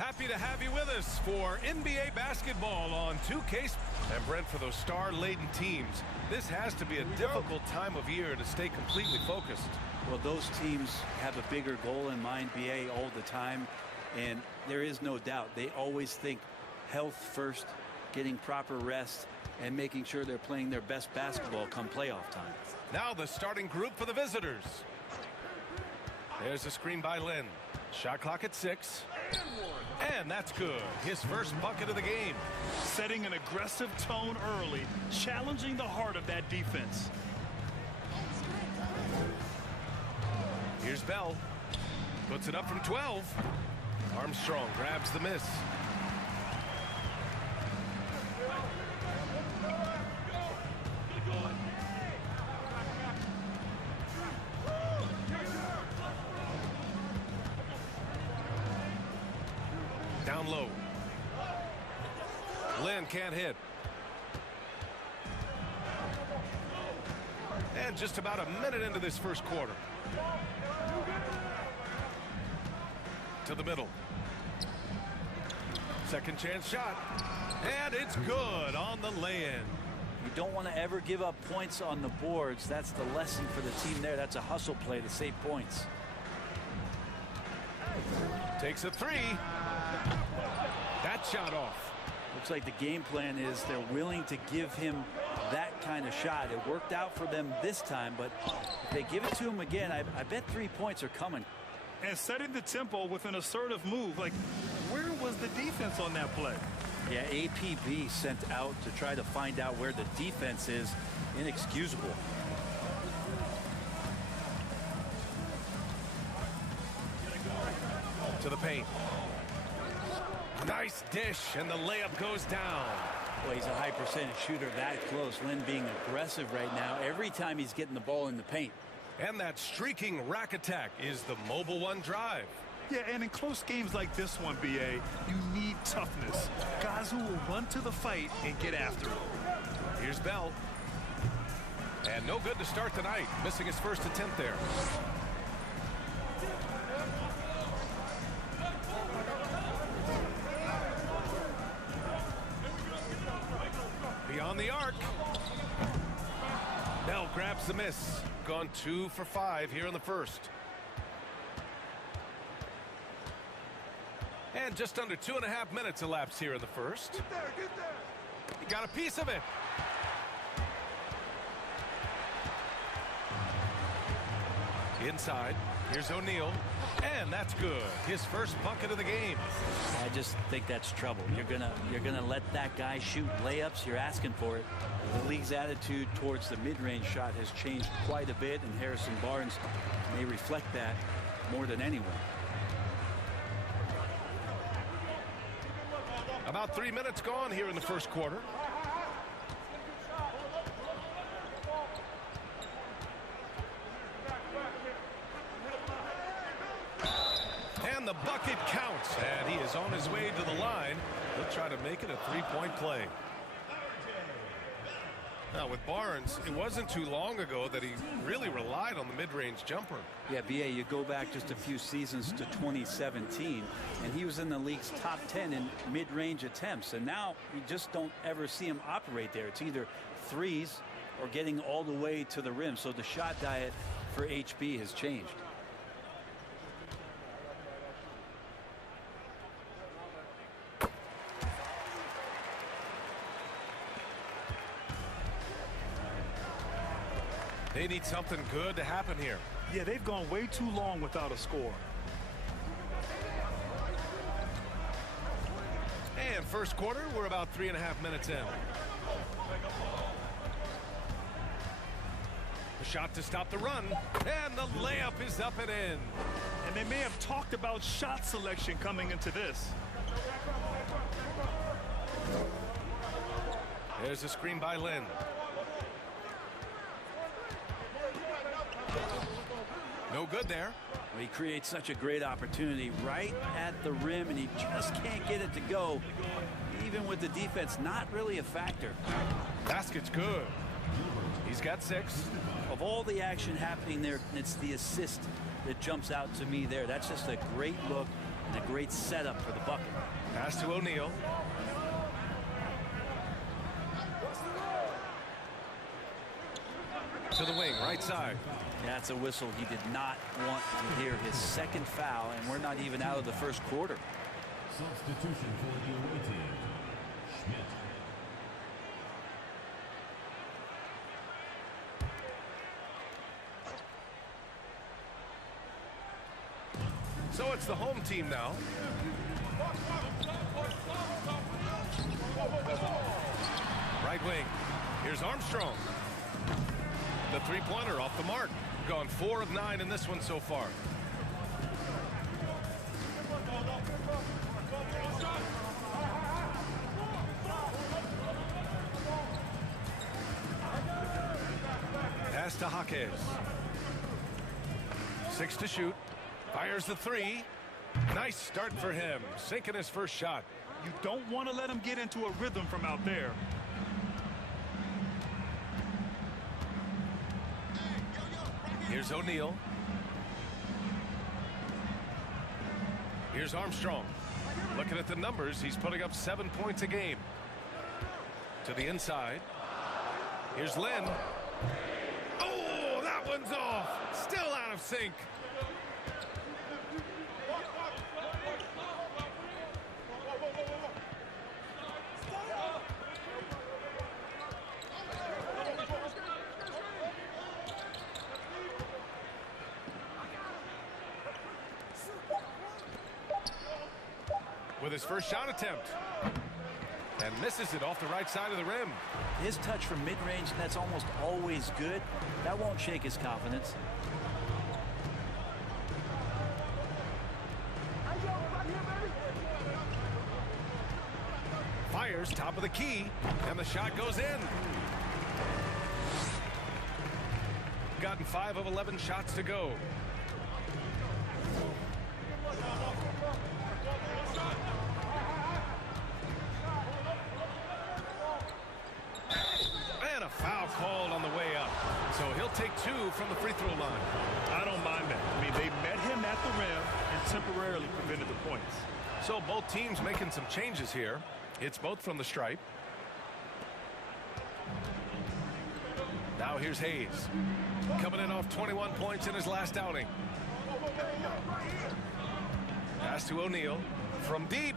Happy to have you with us for NBA basketball on 2K. And Brent, for those star-laden teams, this has to be a difficult time of year to stay completely focused. Well, those teams have a bigger goal in mind, BA, all the time. And there is no doubt they always think health first, getting proper rest, and making sure they're playing their best basketball come playoff time. Now the starting group for the visitors. There's a screen by Lynn. Shot clock at 6. And that's good. His first bucket of the game. Setting an aggressive tone early, challenging the heart of that defense. Here's Bell. Puts it up from 12. Armstrong grabs the miss. Down low. Lynn can't hit. And just about a minute into this first quarter. To the middle. Second chance shot. And it's good on the lay-in. You don't want to ever give up points on the boards. That's the lesson for the team there. That's a hustle play to save points. Takes a three. That shot off. Looks like the game plan is they're willing to give him that kind of shot. It worked out for them this time, but if they give it to him again, I bet 3 points are coming. And setting the tempo with an assertive move. Like, where was the defense on that play? Yeah, APB sent out to try to find out where the defense is. Inexcusable. To the paint. Nice dish, and the layup goes down. Well, he's a high percentage shooter that close. Lynn being aggressive right now every time he's getting the ball in the paint. And that streaking rack attack is the Mobile One drive. Yeah, and in close games like this one, BA, you need toughness. Guys who will run to the fight and get after it. Here's Bell. And no good to start the night, missing his first attempt there. Beyond the arc. Bell grabs the miss. Gone 2 for 5 here in the first. And just under 2.5 minutes elapsed here in the first. Get there, get there. He got a piece of it. Inside. Here's O'Neal. And that's good. His first bucket of the game. I just think that's trouble. You're gonna let that guy shoot layups. You're asking for it. The league's attitude towards the mid-range shot has changed quite a bit, and Harrison Barnes may reflect that more than anyone. About 3 minutes gone here in the first quarter. And the bucket counts, and he is on his way to the line. He'll try to make it a three-point play. Now with Barnes, it wasn't too long ago that he really relied on the mid-range jumper. Yeah, BA, you go back just a few seasons to 2017, and he was in the league's top 10 in mid-range attempts, and now you just don't ever see him operate there. It's either threes or getting all the way to the rim, so the shot diet for HB has changed. They need something good to happen here. Yeah, they've gone way too long without a score. And first quarter, we're about 3.5 minutes in. A shot to stop the run, and the layup is up and in. And they may have talked about shot selection coming into this. There's a screen by Lynn. No good there. Well, he creates such a great opportunity right at the rim, and he just can't get it to go. Even with the defense, not really a factor. Basket's good. He's got 6. Of all the action happening there, it's the assist that jumps out to me there. That's just a great look and a great setup for the bucket. Pass to O'Neal. To the wing, right side. That's a whistle. He did not want to hear his second foul, and we're not even out of the first quarter. Substitution for the away team. Schmidt. So it's the home team now. Right wing. Here's Armstrong. The three-pointer off the mark. Gone 4 of 9 in this one so far. Pass to Jaquez. 6 to shoot. Fires the 3. Nice start for him. Sinking his first shot. You don't want to let him get into a rhythm from out there. Here's O'Neal. Here's Armstrong. Looking at the numbers, he's putting up 7 points a game. To the inside. Here's Lynn. Oh, that one's off. Still out of sync. With his first shot attempt. And misses it off the right side of the rim. His touch from mid-range, that's almost always good. That won't shake his confidence. Fires top of the key, and the shot goes in. Gotten 5 of 11 shots to go. And a foul called on the way up. So he'll take 2 from the free throw line. I don't mind that. I mean, they met him at the rim and temporarily prevented the points. So both teams making some changes here. It's both from the stripe. Now here's Hayes. Coming in off 21 points in his last outing. Pass to O'Neal. From deep.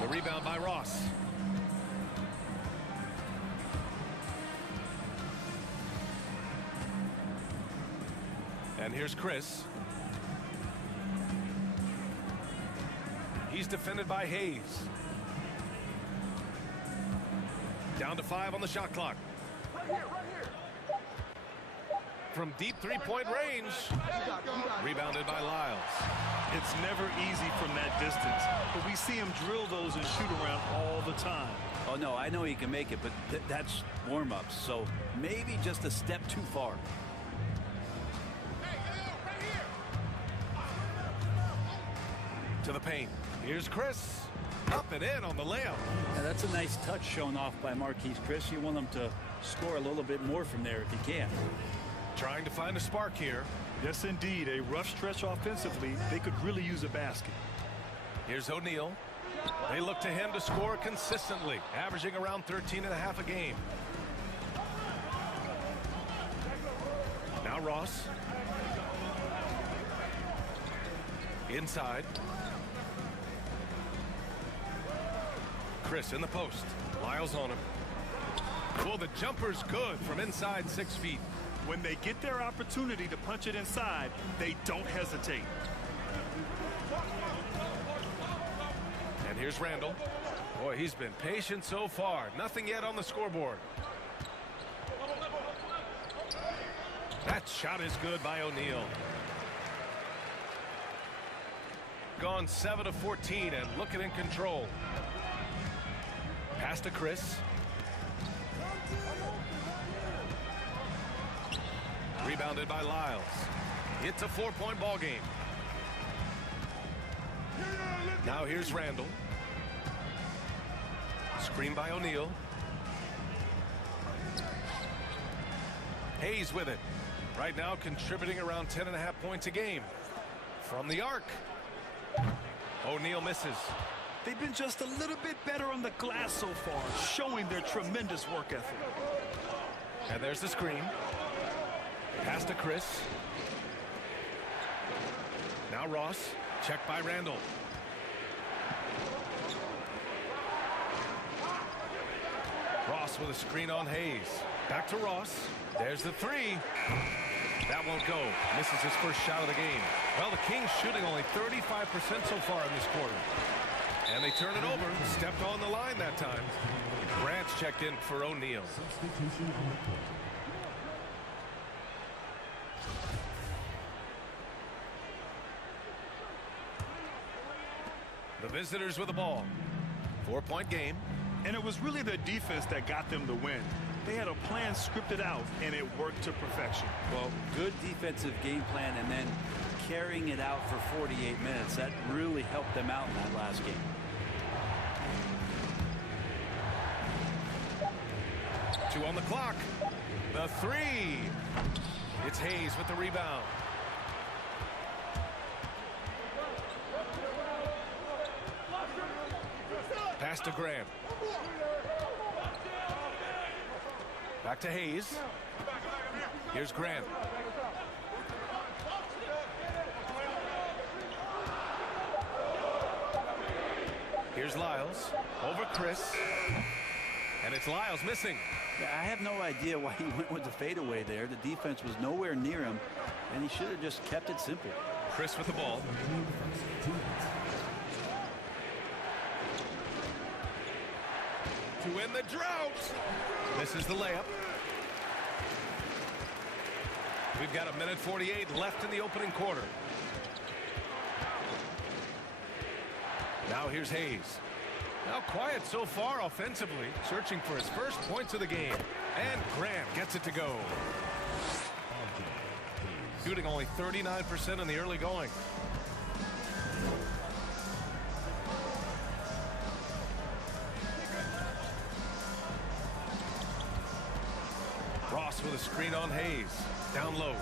The rebound by Ross. And here's Chris. He's defended by Hayes. Down to 5 on the shot clock. From deep three-point range. Rebounded by Lyles. It's never easy from that distance, but we see him drill those and shoot around all the time. Oh, no, I know he can make it, but that's warm-ups, so maybe just a step too far. To the paint. Here's Chris. Up and in on the layup. Now, that's a nice touch shown off by Marquise Chris. You want him to score a little bit more from there if he can. Trying to find a spark here. Yes, indeed. A rough stretch offensively. They could really use a basket. Here's O'Neal. They look to him to score consistently, averaging around 13.5 a game. Now Ross. Inside. Chris in the post. Lyles on him. Well, the jumper's good from inside 6 feet. When they get their opportunity to punch it inside, they don't hesitate. And here's Randall. Boy, he's been patient so far. Nothing yet on the scoreboard. That shot is good by O'Neal. Gone 7 of 14 and looking in control. Pass to Chris. Rebounded by Lyles. It's a 4-point ball game. Now here's Randall. Screen by O'Neal. Hayes with it. Right now contributing around 10.5 points a game. From the arc. O'Neal misses. They've been just a little bit better on the glass so far, showing their tremendous work ethic. And there's the screen. Pass to Chris. Now Ross. Checked by Randall. Ross with a screen on Hayes. Back to Ross. There's the three. That won't go. Misses his first shot of the game. Well, the Kings shooting only 35% so far in this quarter. And they turn it over. Stepped on the line that time. Grant's checked in for O'Neal. Substitution on the court. The visitors with the ball. 4-point game. And it was really their defense that got them the win. They had a plan scripted out, and it worked to perfection. Well, good defensive game plan and then carrying it out for 48 minutes. That really helped them out in that last game. Two on the clock. The three. It's Hayes with the rebound. Pass to Graham. Back to Hayes. Here's Grant. Here's Lyles. Over Chris. And it's Lyles missing. I have no idea why he went with the fadeaway there. The defense was nowhere near him, and he should have just kept it simple. Chris with the ball. To win the drought. This is the layup. We've got 1:48 left in the opening quarter. Now here's Hayes. Now quiet so far offensively, searching for his first points of the game. And Grant gets it to go. Shooting only 39% in the early going. Ross with a screen on Hayes. Down low.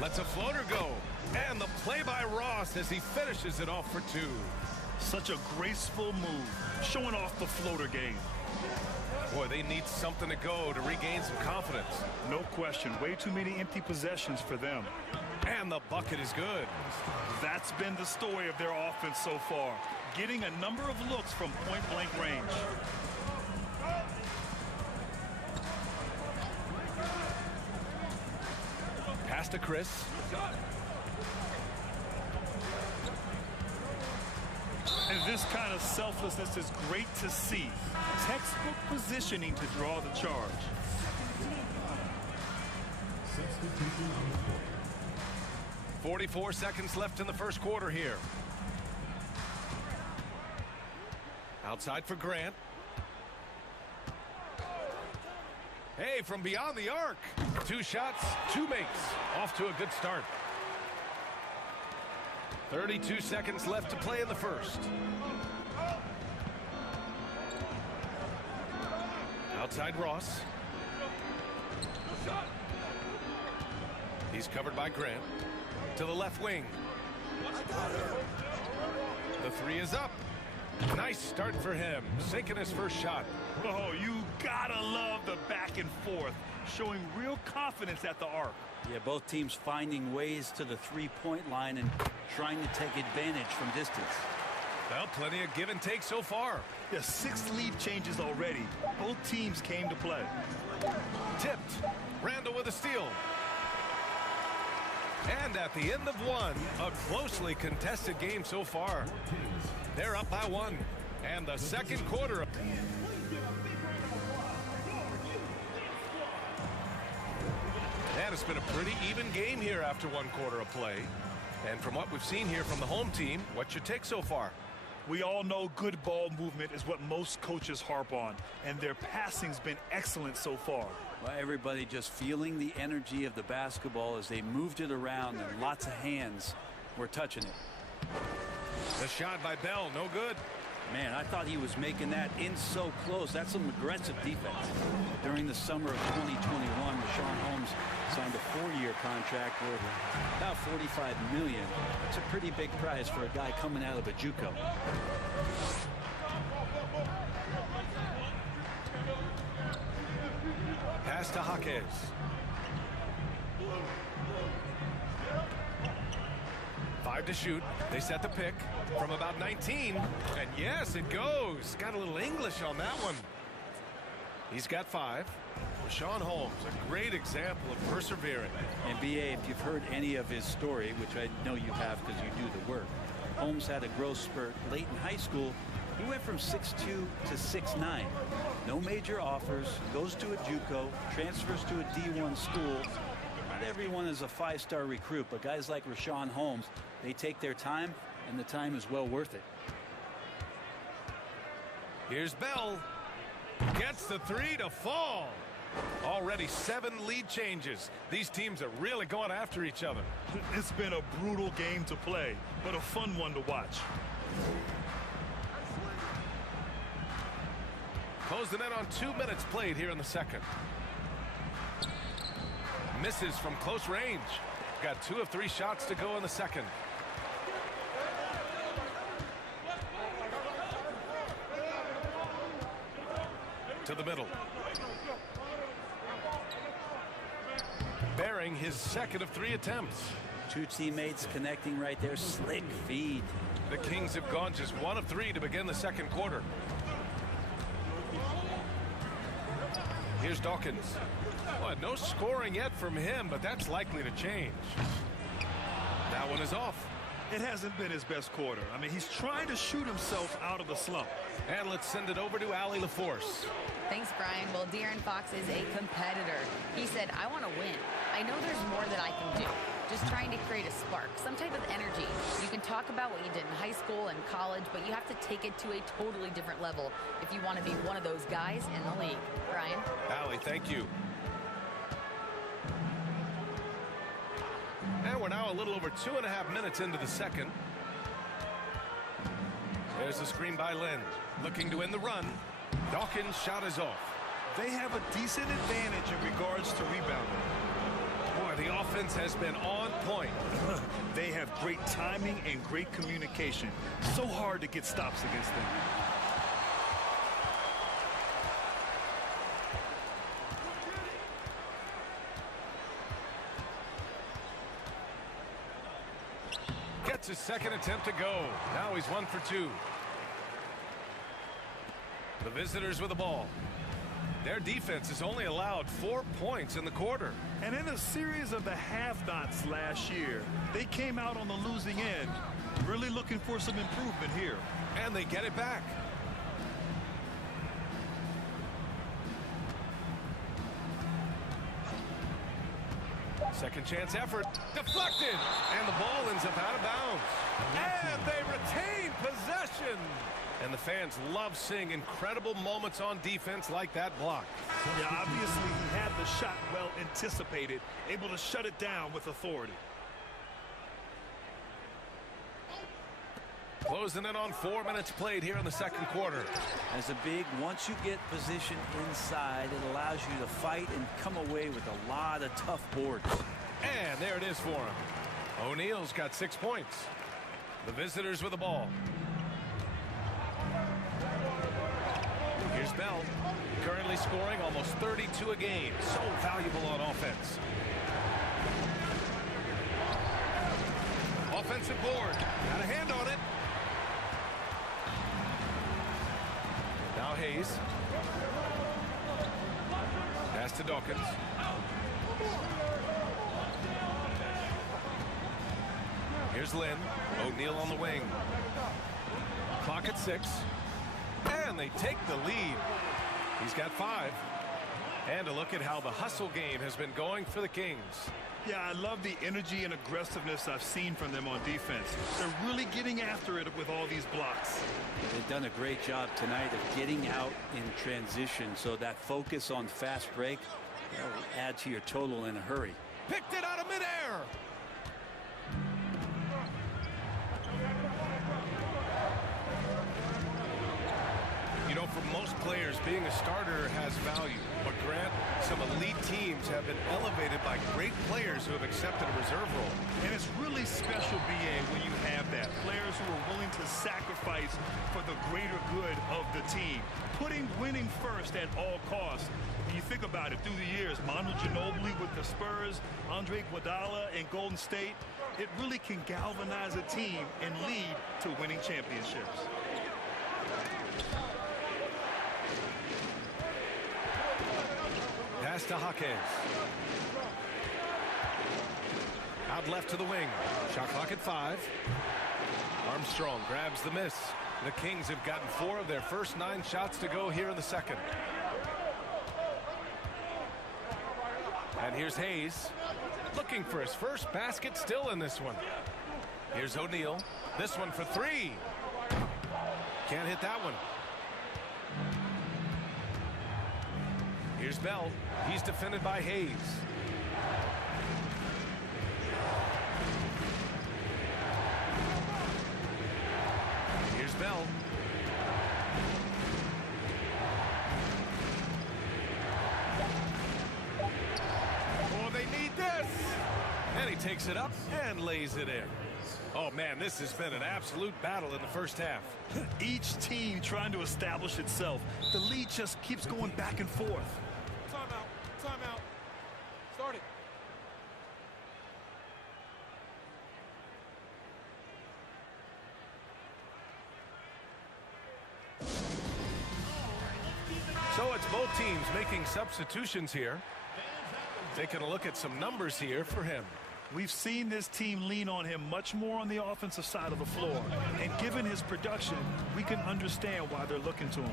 Lets a floater go. And the play by Ross as he finishes it off for two. Such a graceful move, showing off the floater game. Boy, they need something to go to regain some confidence. No question. Way too many empty possessions for them. And the bucket is good. That's been the story of their offense so far. Getting a number of looks from point-blank range. Pass to Chris. And this kind of selflessness is great to see. Textbook positioning to draw the charge. Substitution on the court. 44 seconds left in the first quarter here. Outside for Grant. Hey, from beyond the arc. 2 shots, 2 makes. Off to a good start. 32 seconds left to play in the first. Outside Ross. He's covered by Grant. To the left wing. The three is up. Nice start for him. Sinking his first shot. Oh, you gotta love the back and forth. Showing real confidence at the arc. Yeah, both teams finding ways to the three-point line and trying to take advantage from distance. Well, plenty of give and take so far. Yeah, 6 lead changes already. Both teams came to play. Tipped. Randall with a steal. And at the end of one, a closely contested game so far. They're up by 1. And the second quarter. And it's been a pretty even game here after 1 quarter of play. And from what we've seen here from the home team, what's your take so far? We all know good ball movement is what most coaches harp on, and their passing's been excellent so far. Well, everybody just feeling the energy of the basketball as they moved it around, and lots of hands were touching it. The shot by Bell, no good. Man, I thought he was making that in so close. That's some aggressive defense. During the summer of 2021, Rashawn Holmes signed a 4-year contract worth about $45 million. It's a pretty big prize for a guy coming out of a JUCO. Pass to Jaquez. Five to shoot. They set the pick from about 19. And yes, it goes. Got a little English on that one. He's got 5. Rashawn Holmes, a great example of persevering. And B.A., if you've heard any of his story, which I know you have because you do the work, Holmes had a growth spurt late in high school. He went from 6'2" to 6'9". No major offers, goes to a JUCO, transfers to a D1 school. Not everyone is a 5-star recruit, but guys like Rashawn Holmes, they take their time, and the time is well worth it. Here's Bell. Gets the 3 to fall. Already 7 lead changes. These teams are really going after each other. It's been a brutal game to play, but a fun one to watch. Closing in on 2 minutes played here in the second. Misses from close range. Got 2 of 3 shots to go in the second. To the middle. Bearing his second of 3 attempts. 2 teammates connecting right there. Slick feed. The Kings have gone just 1 of 3 to begin the second quarter. Here's Dawkins. Well, no scoring yet from him, but that's likely to change. That one is off. It hasn't been his best quarter. I mean, he's trying to shoot himself out of the slump. And let's send it over to Allie LaForce. Thanks, Brian. Well, De'Aaron Fox is a competitor. He said, I want to win. I know there's more that I can do. Just trying to create a spark, some type of energy. You can talk about what you did in high school and college, but you have to take it to a totally different level if you want to be one of those guys in the league. Brian? Allie, thank you. And we're now a little over 2.5 minutes into the second. There's the screen by Lynn. Looking to win the run. Dawkins' shot is off. They have a decent advantage in regards to rebounding. Boy, the offense has been on point. They have great timing and great communication. So hard to get stops against them. Gets his second attempt to go. Now he's 1 for 2. The visitors with the ball. Their defense has only allowed 4 points in the quarter. And in a series of the have-nots last year, they came out on the losing end. Really looking for some improvement here. And they get it back. Second chance effort. Deflected. And the ball ends up out of bounds. And they retain possession. And the fans love seeing incredible moments on defense like that block. Yeah, obviously he had the shot well anticipated, able to shut it down with authority. Closing in on 4 minutes played here in the second quarter. As a big, once you get position inside, it allows you to fight and come away with a lot of tough boards. And there it is for him. O'Neal's got 6 points. The visitors with the ball. Here's Bell, currently scoring almost 32 a game. So valuable on offense. Offensive board. Got a hand on it. Now Hayes. Pass to Dawkins. Here's Lynn. O'Neal on the wing. Clock at 6. And they take the lead. He's got 5. And a look at how the hustle game has been going for the Kings. Yeah, I love the energy and aggressiveness I've seen from them on defense. They're really getting after it with all these blocks. They've done a great job tonight of getting out in transition, so that focus on fast break will add to your total in a hurry. Picked it out of midair. know, for most players, being a starter has value. But Grant, some elite teams have been elevated by great players who have accepted a reserve role. And it's really special, BA, when you have that. Players who are willing to sacrifice for the greater good of the team. Putting winning first at all costs. When you think about it, through the years, Manu Ginobili with the Spurs, Andre Iguodala in Golden State, it really can galvanize a team and lead to winning championships. Pass to Jaquez. Out left to the wing. Shot clock at 5. Armstrong grabs the miss. The Kings have gotten 4 of their first 9 shots to go here in the second. And here's Hayes. Looking for his first basket, still in this one. Here's O'Neal. This one for 3. Can't hit that one. Here's Bell. He's defended by Hayes. Here's Bell. Oh, they need this. And he takes it up and lays it in. Oh, man, this has been an absolute battle in the first half. Each team trying to establish itself. The lead just keeps going back and forth. Timeout. Timeout. Start it. So it's both teams making substitutions here. Taking a look at some numbers here for him. We've seen this team lean on him much more on the offensive side of the floor. And given his production, we can understand why they're looking to him.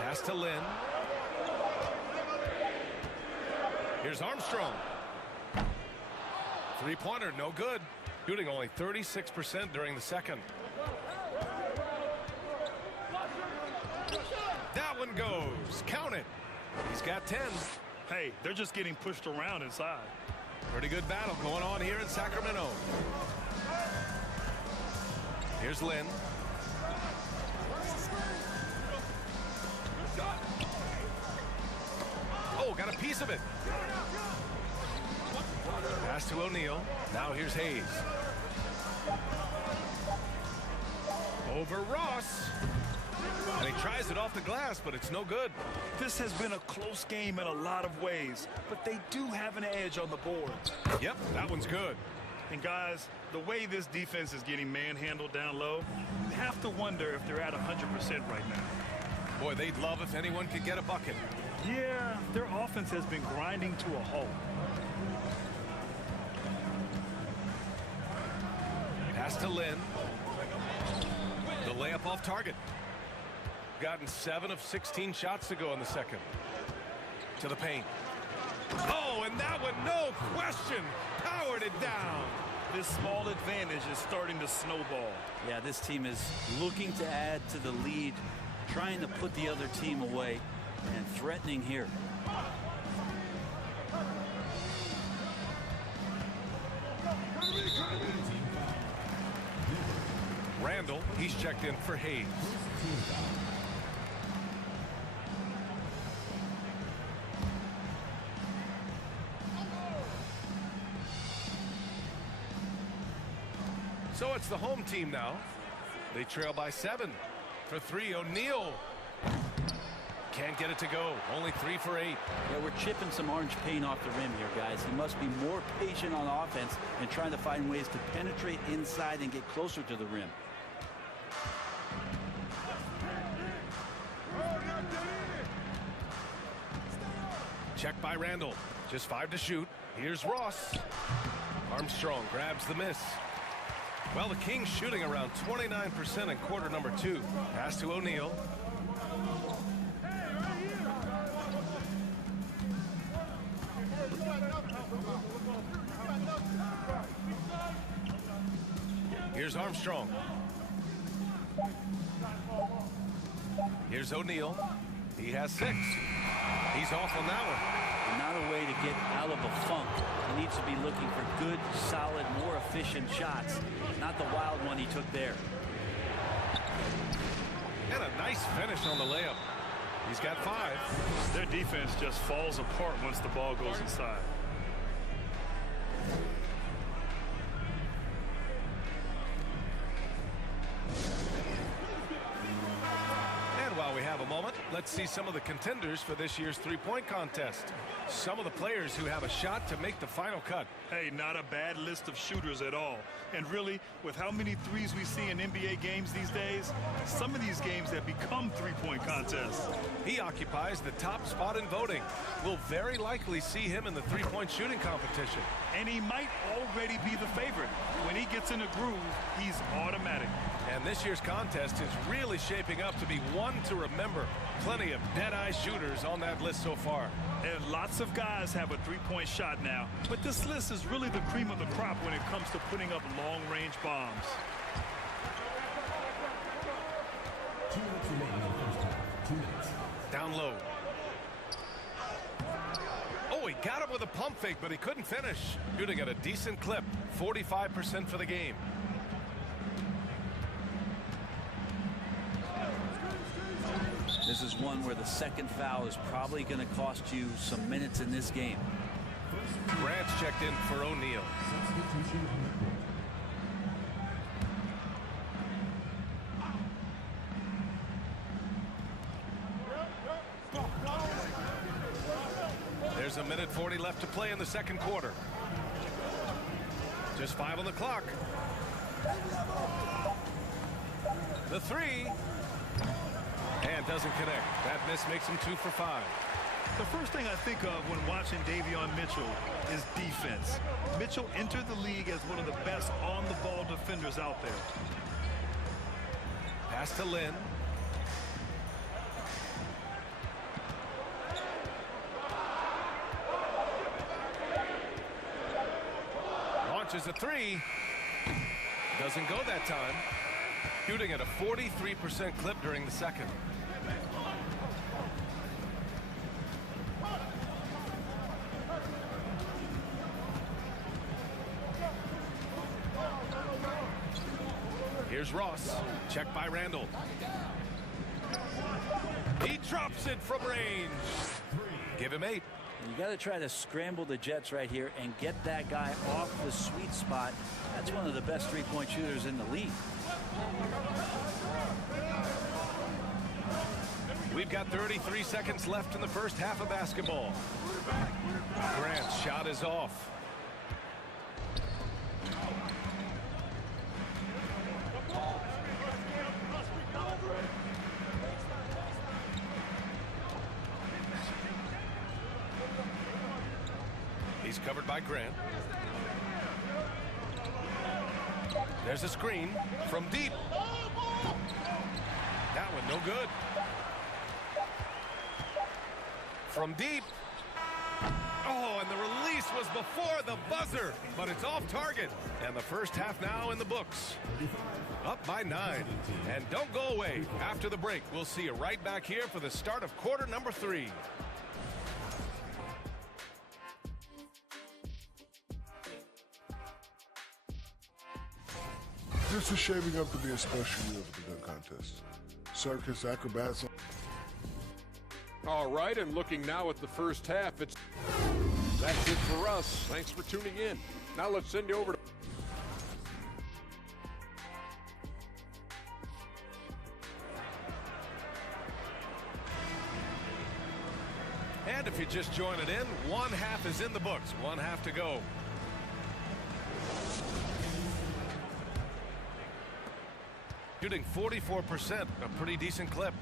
Pass to Lynn. Here's Armstrong. Three-pointer, no good. Shooting only 36% during the second. That one goes. Count it. He's got 10. Hey, they're just getting pushed around inside. Pretty good battle going on here in Sacramento. Here's Lynn. Oh, got a piece of it. Pass to O'Neal. Now here's Hayes. Over Ross. And he tries it off the glass, but it's no good. This has been a close game in a lot of ways, but they do have an edge on the board. Yep, that one's good. And guys, the way this defense is getting manhandled down low, you have to wonder if they're at 100% right now. Boy, they'd love if anyone could get a bucket. Yeah, their offense has been grinding to a halt. Pass to Lynn. The layup off target. Gotten 7 of 16 shots to go in the second. To the paint. Oh, and that one, no question, powered it down. This small advantage is starting to snowball. Yeah, this team is looking to add to the lead, trying to put the other team away, and threatening here. Randall, he's checked in for Hayes. So it's the home team now. They trail by 7. For 3, O'Neal. Can't get it to go. Only 3 for 8. Yeah, we're chipping some orange paint off the rim here, guys. He must be more patient on offense and trying to find ways to penetrate inside and get closer to the rim. Check by Randall. Just 5 to shoot. Here's Ross. Armstrong grabs the miss. Well, the Kings shooting around 29% in quarter number 2. Pass to O'Neal. Here's Armstrong. Here's O'Neal. He has 6. He's off on that one. Not a way to get out of a funk. He needs to be looking for good, solid, more efficient shots, not the wild one he took there. And a nice finish on the layup. He's got 5. Their defense just falls apart once the ball goes inside. While we have a moment, let's see some of the contenders for this year's three-point contest. Some of the players who have a shot to make the final cut. Hey, not a bad list of shooters at all. And really, with how many threes we see in NBA games these days, some of these games have become three-point contests. He occupies the top spot in voting. We'll very likely see him in the three-point shooting competition. And he might already be the favorite. When he gets in a groove, he's automatic. And this year's contest is really shaping up to be one to remember. Plenty of dead-eye shooters on that list so far. And lots of guys have a three-point shot now. But this list is really the cream of the crop when it comes to putting up long-range bombs. 2 minutes remaining in the first half. 2 minutes. Down low. Oh, he got him with a pump fake, but he couldn't finish. Shooting at a decent clip, 45% for the game. This is one where the second foul is probably going to cost you some minutes in this game. Grant's checked in for O'Neal. Substitution on the court. There's a minute 40 left to play in the second quarter. Just 5 on the clock. The 3. And doesn't connect. That miss makes him 2 for 5. The first thing I think of when watching Davion Mitchell is defense. Mitchell entered the league as one of the best on-the-ball defenders out there. Pass to Lynn. Launches a 3. Doesn't go that time. Shooting at a 43% clip during the second. Here's Ross. Checked by Randall. He drops it from range. Give him 8. You got to try to scramble the Jets right here and get that guy off the sweet spot. That's one of the best three-point shooters in the league. We've got 33 seconds left in the first half of basketball. Grant's shot is off. He's covered by Grant. There's a screen from deep. That one no good. From deep. Oh, and the release was before the buzzer, but it's off target. And the first half now in the books. Up by 9. And don't go away. After the break, we'll see you right back here for the start of quarter number 3. This is shaping up to be a special year for the dunk contest. Circus, acrobats. All right, and looking now at the first half, that's it for us. Thanks for tuning in. Now let's send you over to... And if you just join it in, one half is in the books. One half to go. Shooting 44%, a pretty decent clip.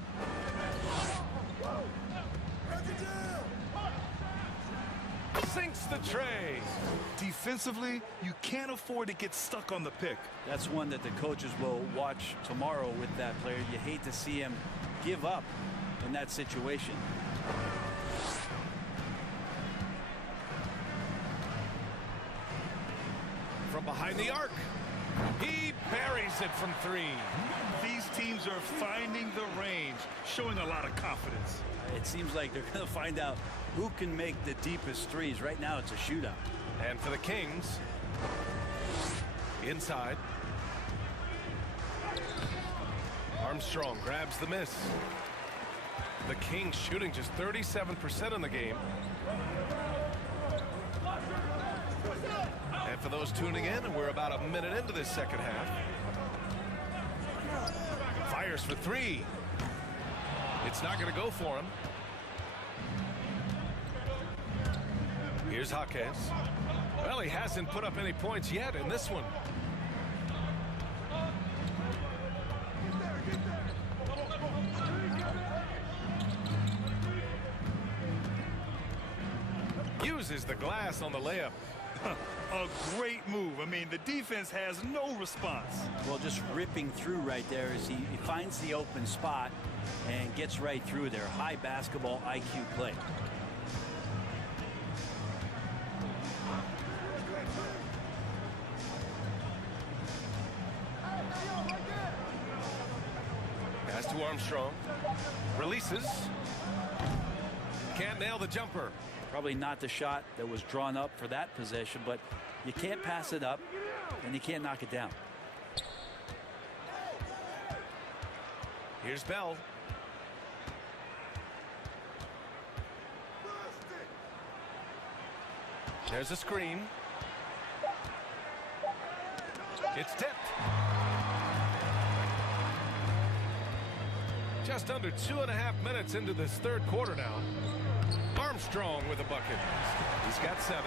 Sinks the tray. Defensively, you can't afford to get stuck on the pick. That's one that the coaches will watch tomorrow with that player. You hate to see him give up in that situation. From behind the arc. He buries it from 3. These teams are finding the range, showing a lot of confidence. It seems like they're going to find out who can make the deepest threes. Right now, it's a shootout. And for the Kings, inside. Armstrong grabs the miss. The Kings shooting just 37% in the game. And for those tuning in, we're about a minute into this second half. Fires for 3. It's not going to go for him. Here's Jaquez. Well, he hasn't put up any points yet in this one. Uses the glass on the layup. A great move. I mean, the defense has no response. Well, just ripping through right there as he finds the open spot and gets right through there. High basketball IQ play. Pass to Armstrong. Releases. Can't nail the jumper. Probably not the shot that was drawn up for that possession, but you can't pass it up and you can't knock it down. Here's Bell. There's a screen. It's tipped. Just under 2.5 minutes into this third quarter now. Armstrong with a bucket. He's got 7.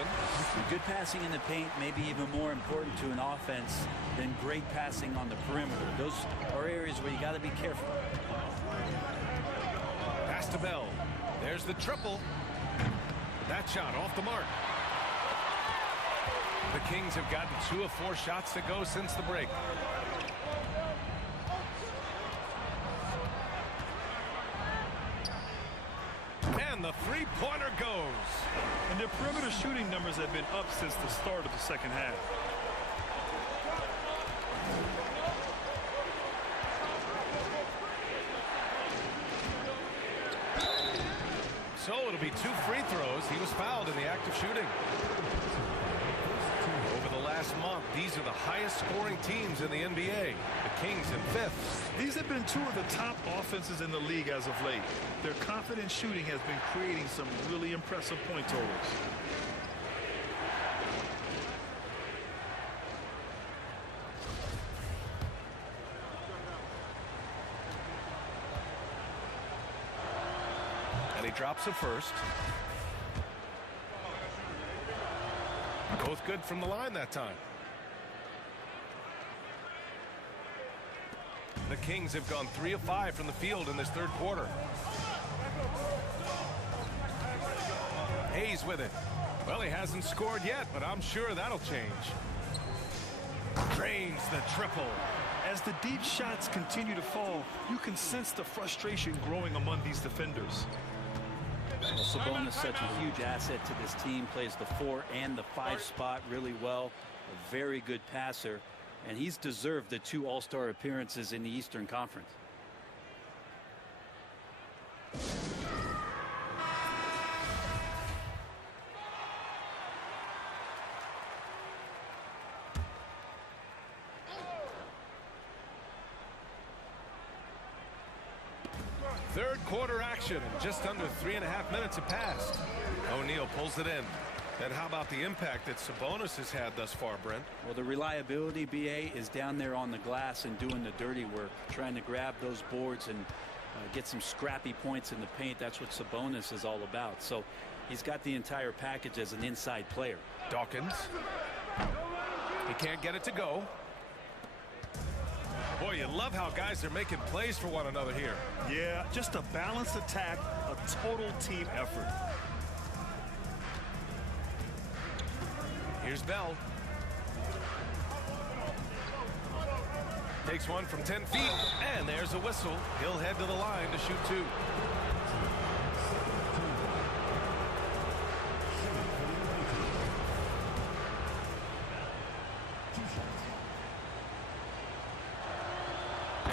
Good passing in the paint may be even more important to an offense than great passing on the perimeter. Those are areas where you got to be careful. Pass to Bell. There's the triple. That shot off the mark. The Kings have gotten 2 of 4 shots to go since the break. And the three-pointer goes. And their perimeter shooting numbers have been up since the start of the second half. So it'll be 2 free throws. He was fouled in the act of shooting. Over the last month, these are the highest scoring teams in the NBA. The Kings in 5th. These have been 2 of the top offenses in the league as of late. Their confident shooting has been creating some really impressive point totals. And he drops it first. Both good from the line that time. The Kings have gone 3 of 5 from the field in this third quarter. Hayes with it. Well, he hasn't scored yet, but I'm sure that'll change. Drains the triple. As the deep shots continue to fall, you can sense the frustration growing among these defenders. Well, Sabonis, such a huge asset to this team, plays the 4 and the 5 spot really well. A very good passer, and he's deserved the 2 All-Star appearances in the Eastern Conference. Third quarter action. Just under 3.5 minutes have passed. O'Neal pulls it in. And how about the impact that Sabonis has had thus far, Brent? Well, the reliability, BA, is down there on the glass and doing the dirty work, trying to grab those boards and get some scrappy points in the paint. That's what Sabonis is all about. So he's got the entire package as an inside player. Dawkins. He can't get it to go. Boy, you love how guys are making plays for one another here. Yeah, just a balanced attack, a total team effort. Here's Bell. Takes one from 10 feet, and there's a whistle. He'll head to the line to shoot 2.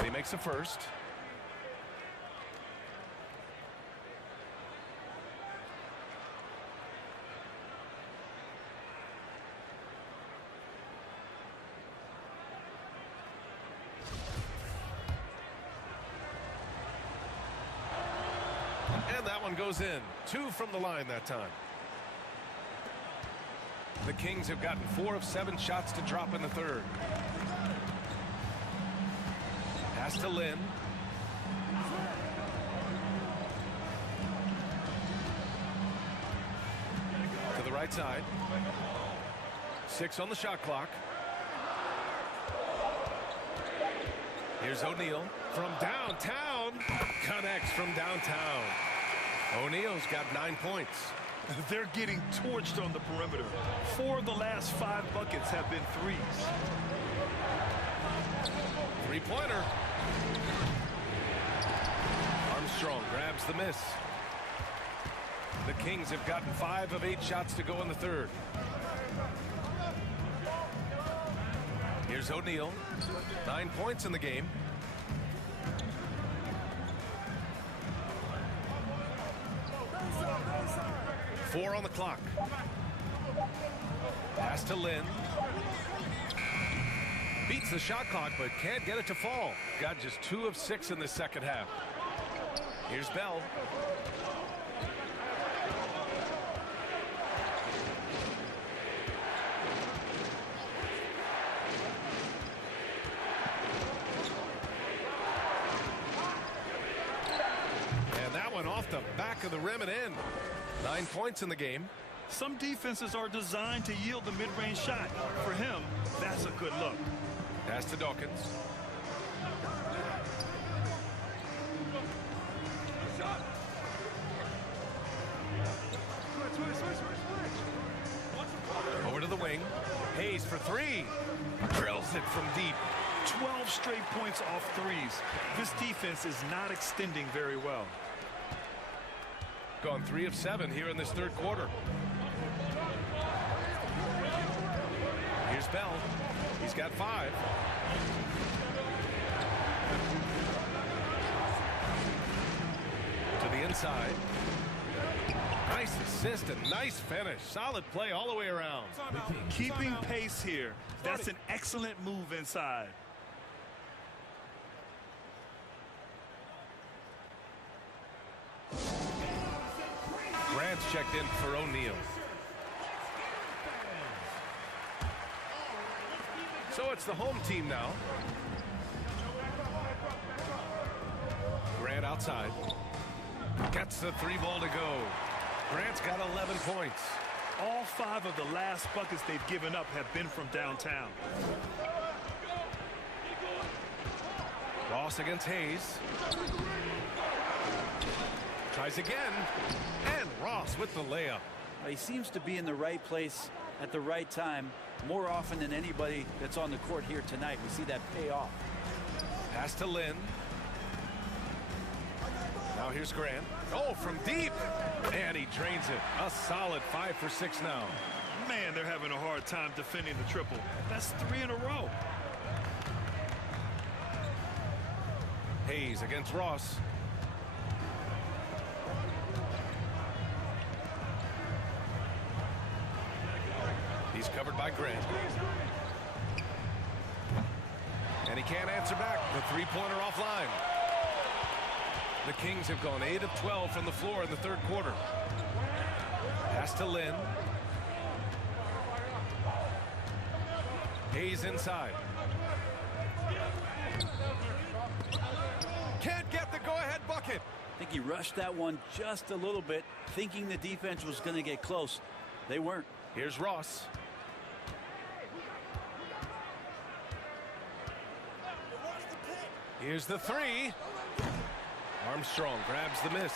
he makes a first. And that one goes in. 2 from the line that time. The Kings have gotten 4 of 7 shots to drop in the third. Pass to Lynn. To the right side. 6 on the shot clock. Here's O'Neal from downtown. Connects from downtown. O'Neal's got 9 points. They're getting torched on the perimeter. 4 of the last 5 buckets have been threes. Three-pointer. Armstrong grabs the miss. The Kings have gotten 5 of 8 shots to go in the third. Here's O'Neal. 9 points in the game. Four on the clock. Pass to Lynn. Beats the shot clock, but can't get it to fall. Got just 2 of 6 in the second half. Here's Bell. And that one off the back of the rim and in. 9 points in the game. Some defenses are designed to yield the mid-range shot. For him, that's a good look. Pass to Dawkins. Over to the wing. Hayes for 3. Drills it from deep. 12 straight points off threes. This defense is not extending very well. Gone 3 of 7 here in this third quarter. Here's Bell. He's got 5. To the inside. Nice assist and nice finish. Solid play all the way around. Keeping pace here. That's an excellent move inside. Grant's checked in for O'Neal. So it's the home team now. Grant outside. Gets the 3-ball to go. Grant's got 11 points. All 5 of the last buckets they've given up have been from downtown. Ross against Hayes. Tries again. And Ross with the layup. He seems to be in the right place at the right time more often than anybody that's on the court here tonight. We see that pay off. Pass to Lynn. Now here's Grant. Oh, from deep. And he drains it. A solid 5 for 6 now. Man, they're having a hard time defending the triple. That's 3 in a row. Hayes against Ross. He's covered by Grant. And he can't answer back. The 3-pointer offline. The Kings have gone 8 of 12 from the floor in the third quarter. Pass to Lynn. Hayes inside. Can't get the go-ahead bucket. I think he rushed that one just a little bit, thinking the defense was going to get close. They weren't. Here's Ross. Here's the 3. Armstrong grabs the miss.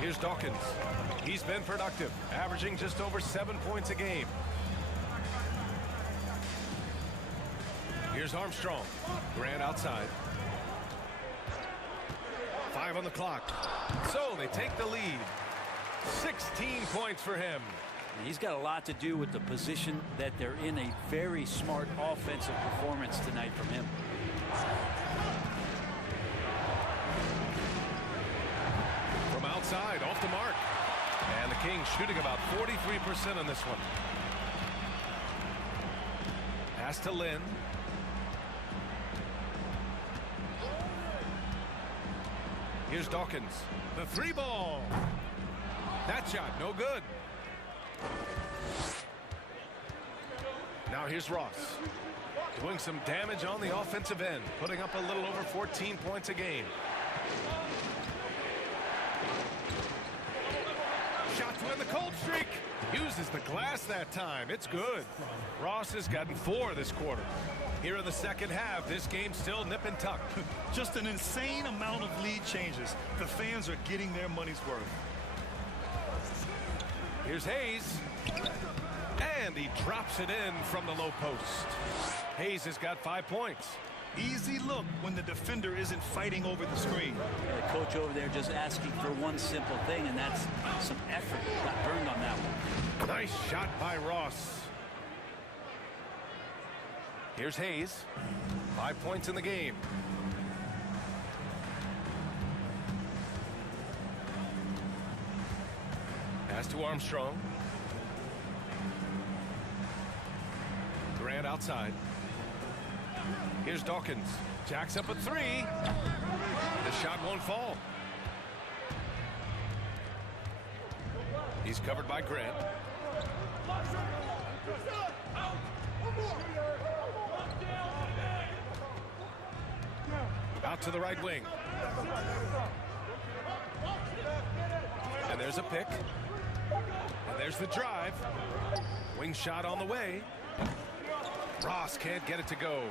Here's Dawkins. He's been productive, averaging just over 7 points a game. Here's Armstrong. Grant outside. 5 on the clock. So they take the lead. 16 points for him. He's got a lot to do with the position that they're in. A very smart offensive performance tonight from him. From outside, off the mark. And the Kings shooting about 43% on this one. Pass to Lynn. Here's Dawkins. The 3-ball. That shot, no good. Now here's Ross. Doing some damage on the offensive end. Putting up a little over 14 points a game. Shot to end the cold streak. Uses the glass that time. It's good. Ross has gotten 4 this quarter. Here in the second half, this game's still nip and tuck. Just an insane amount of lead changes. The fans are getting their money's worth. Here's Hayes. And he drops it in from the low post. Hayes has got 5 points. Easy look when the defender isn't fighting over the screen. The coach over there just asking for one simple thing, and that's some effort. Got burned on that one. Nice shot by Ross. Here's Hayes. 5 points in the game. Pass to Armstrong. Grant outside. Here's Dawkins. Jacks up a 3. The shot won't fall. He's covered by Grant. Out to the right wing. And there's a pick. And there's the drive. Wing shot on the way. Ross can't get it to go.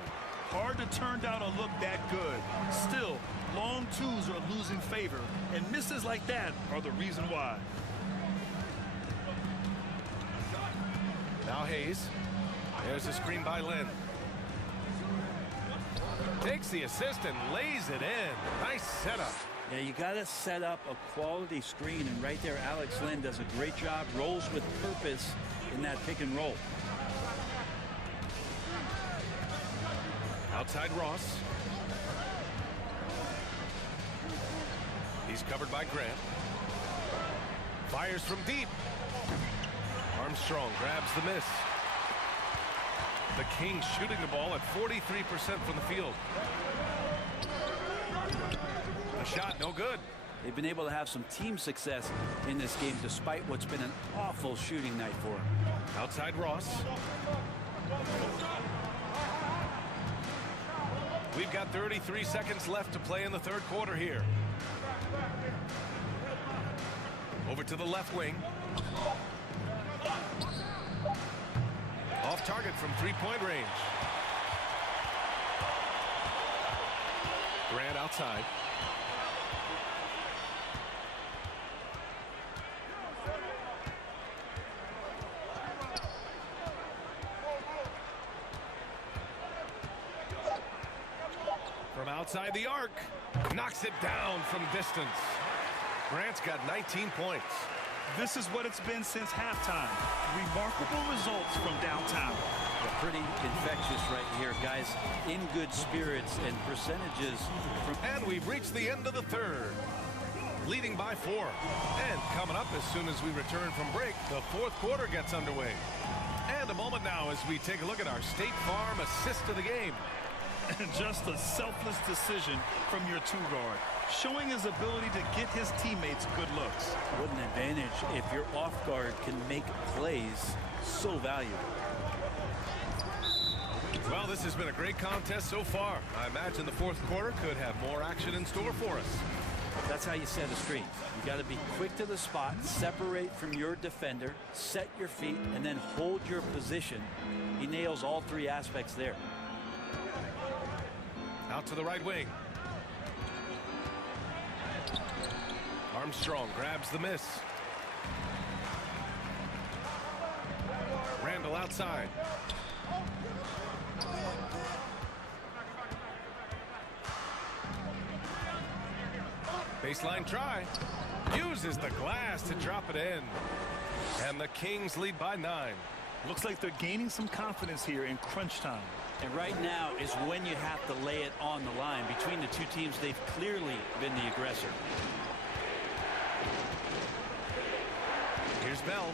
Hard to turn down a look that good. Still, long twos are losing favor, and misses like that are the reason why. Now Hayes. There's a screen by Lynn. Takes the assist and lays it in. Nice setup. Yeah, you got to set up a quality screen, and right there Alex Lynn does a great job, rolls with purpose in that pick and roll. Outside Ross. He's covered by Grant. Fires from deep. Armstrong grabs the miss. The Kings shooting the ball at 43% from the field. The shot no good. They've been able to have some team success in this game despite what's been an awful shooting night for them. Outside Ross. We've got 33 seconds left to play in the third quarter here. Over to the left wing. Off target from three-point range. Grant outside. From outside the arc. Knocks it down from distance. Grant's got 19 points. This is what it's been since halftime. Remarkable results from downtown. Yeah, pretty infectious right here, guys. In good spirits and percentages. And we've reached the end of the third. Leading by 4. And coming up as soon as we return from break, the fourth quarter gets underway. And a moment now as we take a look at our State Farm assist of the game. Just a selfless decision from your two-guard, showing his ability to get his teammates good looks. What an advantage if your off guard can make plays. So valuable. Well, this has been a great contest so far. I imagine the fourth quarter could have more action in store for us. That's how you set a screen. You got to be quick to the spot, separate from your defender, set your feet, and then hold your position. He nails all three aspects there. Out to the right wing. Armstrong grabs the miss. Randall outside. Baseline try. Uses the glass to drop it in. And the Kings lead by 9. Looks like they're gaining some confidence here in crunch time. And right now is when you have to lay it on the line. Between the two teams, they've clearly been the aggressor. Here's Bell.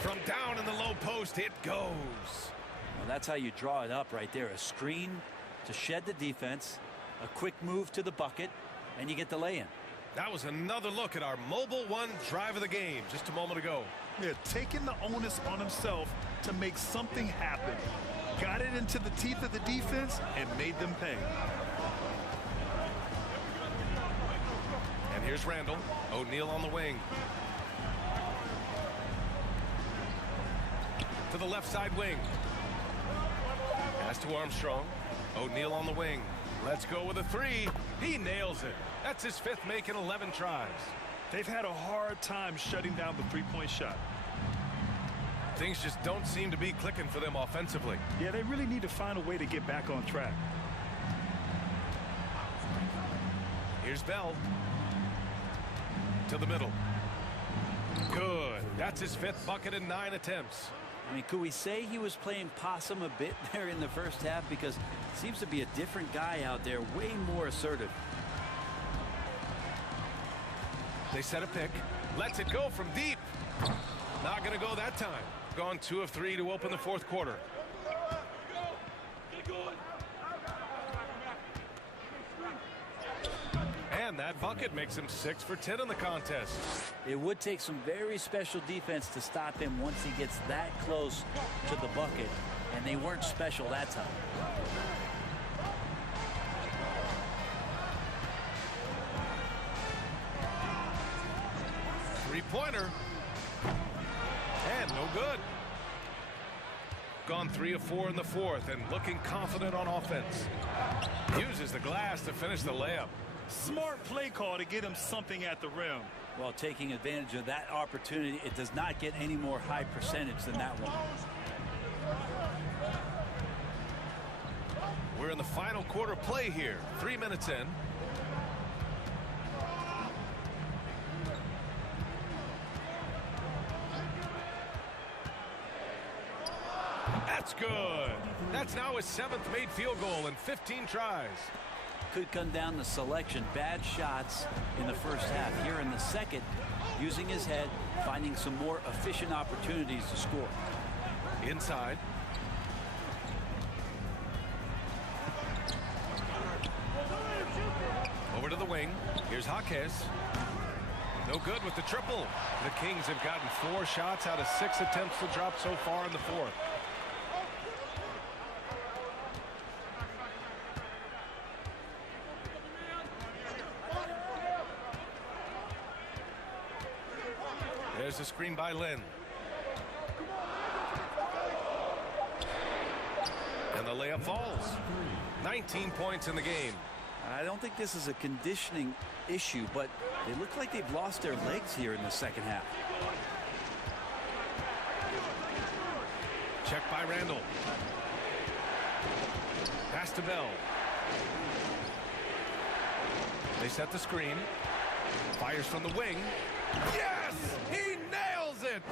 From down in the low post, it goes. Well, that's how you draw it up right there. A screen to shed the defense, a quick move to the bucket, and you get the lay-in. That was another look at our Mobile One drive of the game just a moment ago. Yeah, taking the onus on himself to make something happen. Got it into the teeth of the defense and made them pay. And here's Randall. O'Neal on the wing. To the left side wing. Pass to Armstrong. O'Neal on the wing. Let's go with a 3. He nails it. That's his 5th make in 11 tries. They've had a hard time shutting down the three-point shot. Things just don't seem to be clicking for them offensively. Yeah, they really need to find a way to get back on track. Here's Bell. To the middle. Good. That's his 5th bucket in 9 attempts. I mean, could we say he was playing possum a bit there in the first half? Because it seems to be a different guy out there, way more assertive. They set a pick. Lets it go from deep. Not going to go that time. Gone 2 of 3 to open the 4th quarter. And that bucket makes him 6 for 10 in the contest. It would take some very special defense to stop him once he gets that close to the bucket, and they weren't special that time. Three-pointer. And no good. Gone 3 of 4 in the 4th and looking confident on offense. Uses the glass to finish the layup. Smart play call to get him something at the rim. Well, taking advantage of that opportunity, it does not get any more high percentage than that one. We're in the final quarter play here. 3 minutes in. That's good. That's now his 7th made field goal in 15 tries. Could come down to selection. Bad shots in the first half. Here in the second, using his head, finding some more efficient opportunities to score. Inside. Over to the wing. Here's Jaquez. No good with the triple. The Kings have gotten 4 shots out of 6 attempts to drop so far in the 4th. There's a screen by Lynn. And the layup falls. 19 points in the game. I don't think this is a conditioning issue, but they look like they've lost their legs here in the second half. Check by Randall. Pass to Bell. They set the screen. Fires from the wing. Yes! He nails it!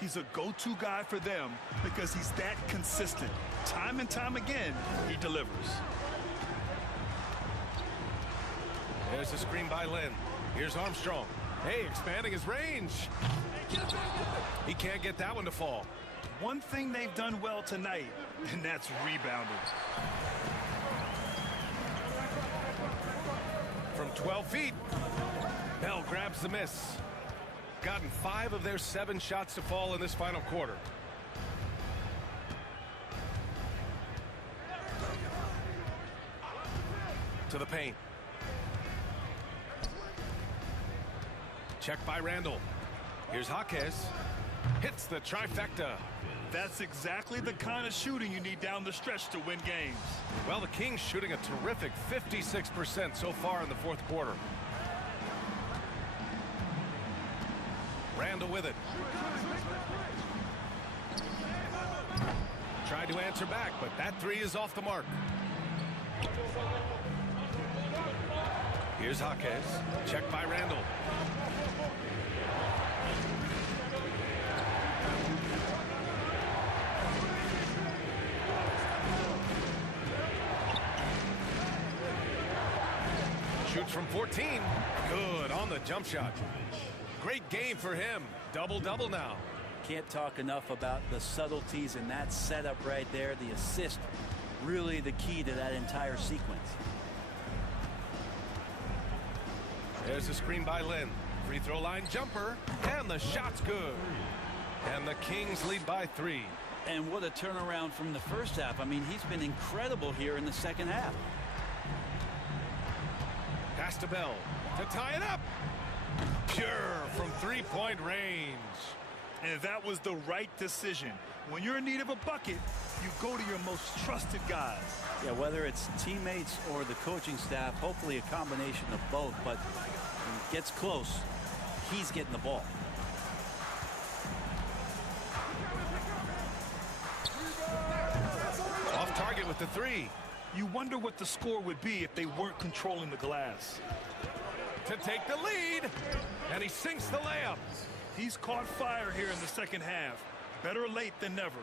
He's a go-to guy for them because he's that consistent. Time and time again, he delivers. There's a screen by Lynn. Here's Armstrong. Hey, expanding his range. He can't get that one to fall. One thing they've done well tonight, and that's rebounding. From 12 feet, Bell grabs the miss. Gotten 5 of their 7 shots to fall in this final quarter. To the paint. Check by Randall. Here's Jaquez. Hits the trifecta. That's exactly the kind of shooting you need down the stretch to win games. Well, the Kings shooting a terrific 56% so far in the 4th quarter. Randall with it. Tried to answer back, but that 3 is off the mark. Here's Jaquez. Checked by Randall. Shoots from 14. Good on the jump shot. Great game for him. Double-double now. Can't talk enough about the subtleties in that setup right there. The assist, really the key to that entire sequence. There's a screen by Lynn. Free throw line jumper, and the shot's good. And the Kings lead by 3. And what a turnaround from the first half. I mean, he's been incredible here in the second half. Pass to Bell to tie it up. Pure from three-point range. And that was the right decision. When you're in need of a bucket, you go to your most trusted guys. Yeah, whether it's teammates or the coaching staff, hopefully a combination of both. But when it gets close, he's getting the ball. Off target with the 3. You wonder what the score would be if they weren't controlling the glass. To take the lead, and he sinks the layup. He's caught fire here in the second half. Better late than never.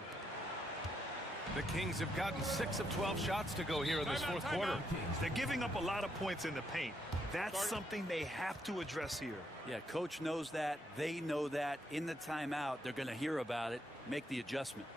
The Kings have gotten 6 of 12 shots to go here in this fourth quarter. They're giving up a lot of points in the paint. That's something they have to address here. Yeah, coach knows that. They know that. In the timeout, they're going to hear about it, make the adjustment.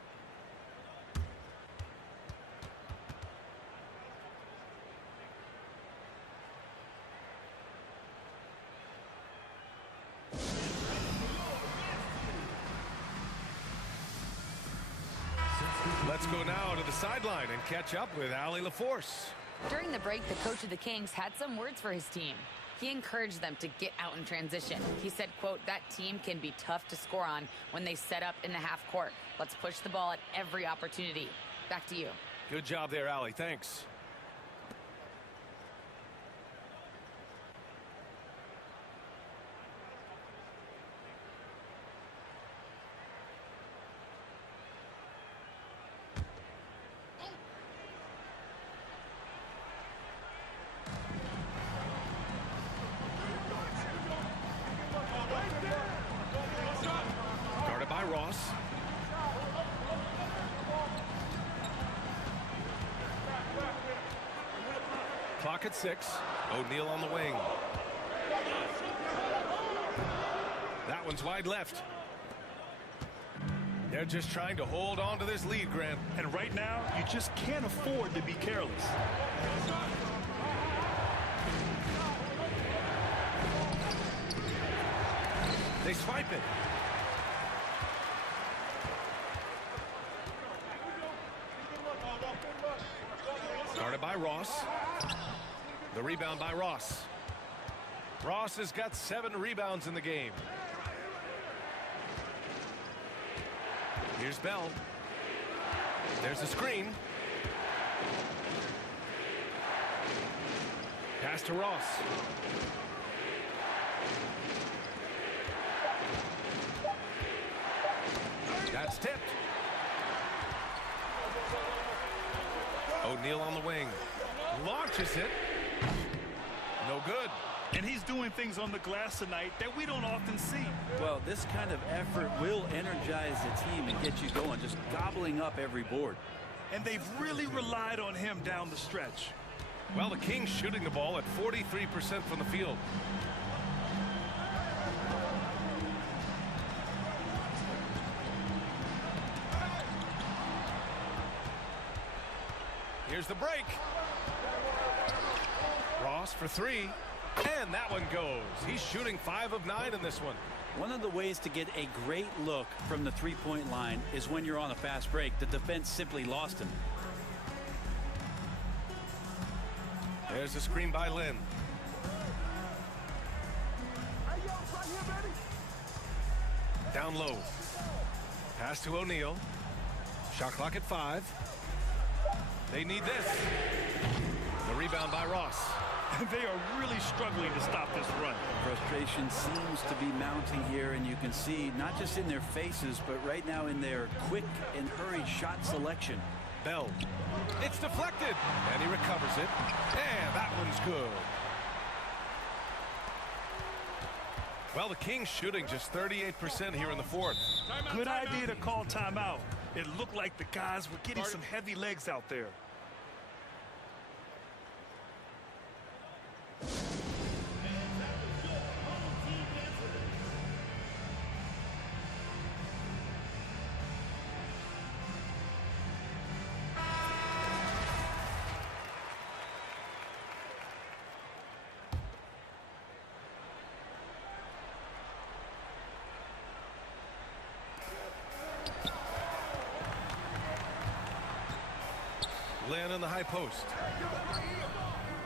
Let's go now to the sideline and catch up with Allie LaForce. During the break, the coach of the Kings had some words for his team. He encouraged them to get out in transition. He said, quote, that team can be tough to score on when they set up in the half court. Let's push the ball at every opportunity. Back to you. Good job there, Allie. Thanks. Guarded by Ross. Clock at 6. O'Neal on the wing. That one's wide left. They're just trying to hold on to this lead, Grant. And right now, you just can't afford to be careless. They swipe it. Started by Ross. The rebound by Ross. Ross has got 7 rebounds in the game. Here's Bell. There's a screen. Pass to Ross. That's tipped. O'Neal on the wing. Launches it. No good. And he's doing things on the glass tonight that we don't often see. Well, this kind of effort will energize the team and get you going, just gobbling up every board. And they've really relied on him down the stretch. Well, the Kings shooting the ball at 43% from the field. Here's the break. Ross for 3. And that one goes. He's shooting 5 of 9 in this one. One of the ways to get a great look from the three-point line is when you're on a fast break. The defense simply lost him. There's a screen by Lynn. Down low. Pass to O'Neal. Shot clock at 5. They need this. The rebound by Ross. They are really struggling to stop this run. Frustration seems to be mounting here, and you can see not just in their faces, but right now in their quick and hurried shot selection. Bell. It's deflected, and he recovers it. And that one's good. Well, the Kings shooting just 38% here in the fourth. Good idea to call timeout. It looked like the guys were getting some heavy legs out there. Lynn in the high post.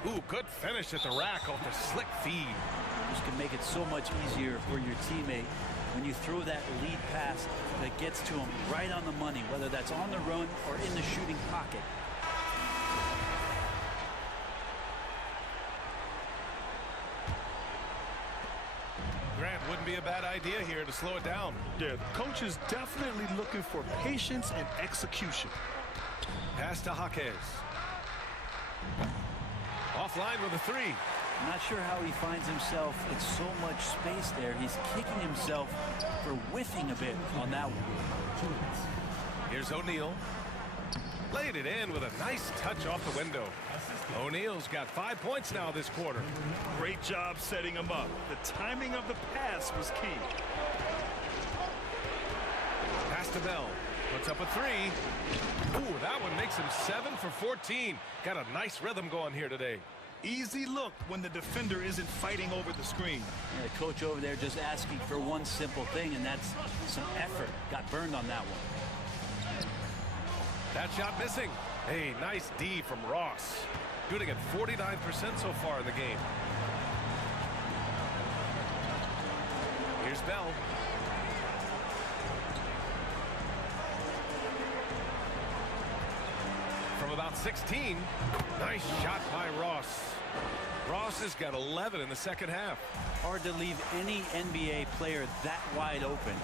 Ooh, good finish at the rack off the slick feed. This can make it so much easier for your teammate when you throw that lead pass that gets to him right on the money, whether that's on the run or in the shooting pocket. Grant, wouldn't be a bad idea here to slow it down. Yeah, the coach is definitely looking for patience and execution. Pass to Jaquez. Offline with a three. I'm not sure how he finds himself in so much space there. He's kicking himself for whiffing a bit on that one. Here's O'Neal. Laid it in with a nice touch off the window. O'Neal's got 5 points now this quarter. Great job setting him up. The timing of the pass was key. Pass to Bell. Puts up a three. Ooh, that one makes him 7 for 14. Got a nice rhythm going here today. Easy look when the defender isn't fighting over the screen. Yeah, the coach over there just asking for one simple thing, and that's some effort. Got burned on that one. That shot missing. Hey, nice D from Ross. Shooting at 49% so far in the game. Here's Bell. From about 16. Nice shot by Ross. Ross has got 11 in the second half. Hard to leave any NBA player that wide open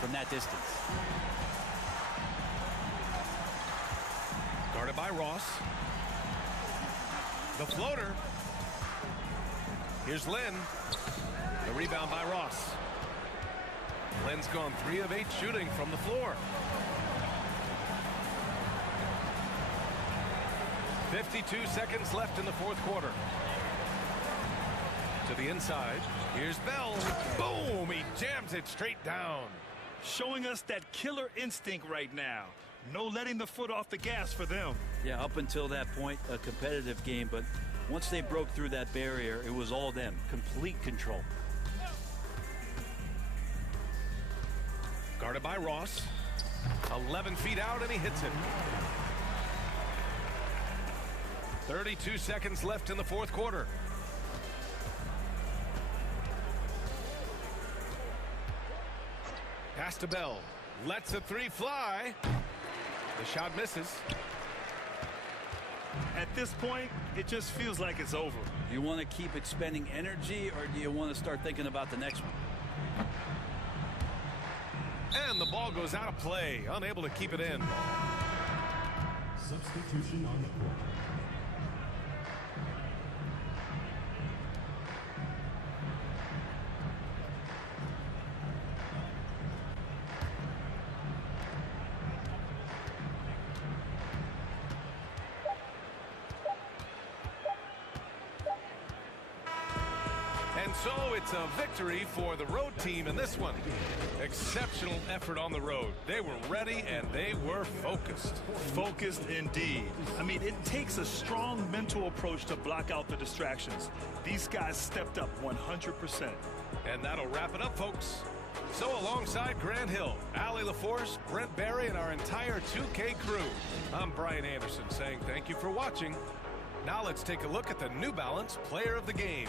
from that distance. Guarded by Ross. The floater. Here's Lynn. The rebound by Ross. Lynn's gone 3 of 8 shooting from the floor. 52 seconds left in the fourth quarter. To the inside. Here's Bell. Boom! He jams it straight down. Showing us that killer instinct right now. No letting the foot off the gas for them. Yeah, up until that point, a competitive game, but once they broke through that barrier, it was all them. Complete control. Guarded by Ross. 11 feet out, and he hits it. 32 seconds left in the fourth quarter. Pass to Bell. Lets a three fly. The shot misses. At this point, it just feels like it's over. Do you want to keep expending energy, or do you want to start thinking about the next one? And the ball goes out of play. Unable to keep it in. Substitution on the court. And so it's a victory for the road team in this one. Exceptional effort on the road. They were ready and they were focused. Focused indeed. I mean, it takes a strong mental approach to block out the distractions. These guys stepped up 100%. And that'll wrap it up, folks. So alongside Grant Hill, Allie LaForce, Brent Barry, and our entire 2K crew, I'm Brian Anderson saying thank you for watching. Now let's take a look at the New Balance Player of the Game.